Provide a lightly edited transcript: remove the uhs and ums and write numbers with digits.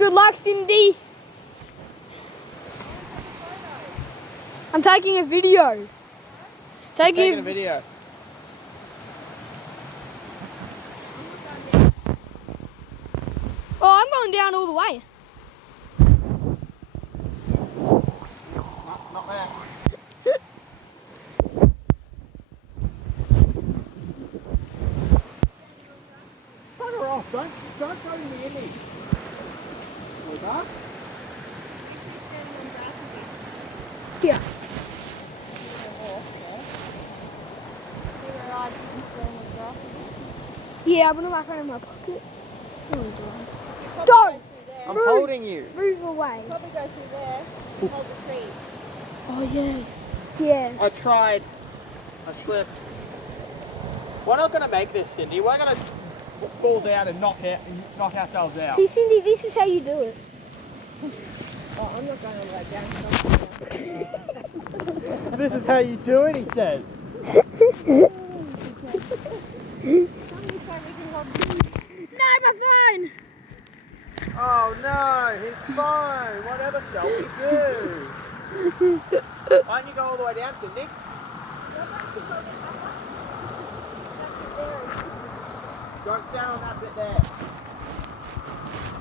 Good luck, Cindy. I'm taking a video. Taking a video. Oh, I'm going down all the way. Not there. Cut her off. Don't throw me in these. Huh? Here. Yeah, I'm gonna in my pocket. Don't! I'm holding you. Move away. Probably go through there and hold the tree. Oh, yeah. Yeah. I tried. I slipped. We're not going to make this, Cindy. We're going to fall down and knock ourselves out. See, Cindy, this is how you do it. Oh, I'm not going all the way down. This is how you do it, he says. No, my phone! Oh no, his phone. Whatever shall we do? Why don't you go all the way down, Cindy? Don't stand on that bit there.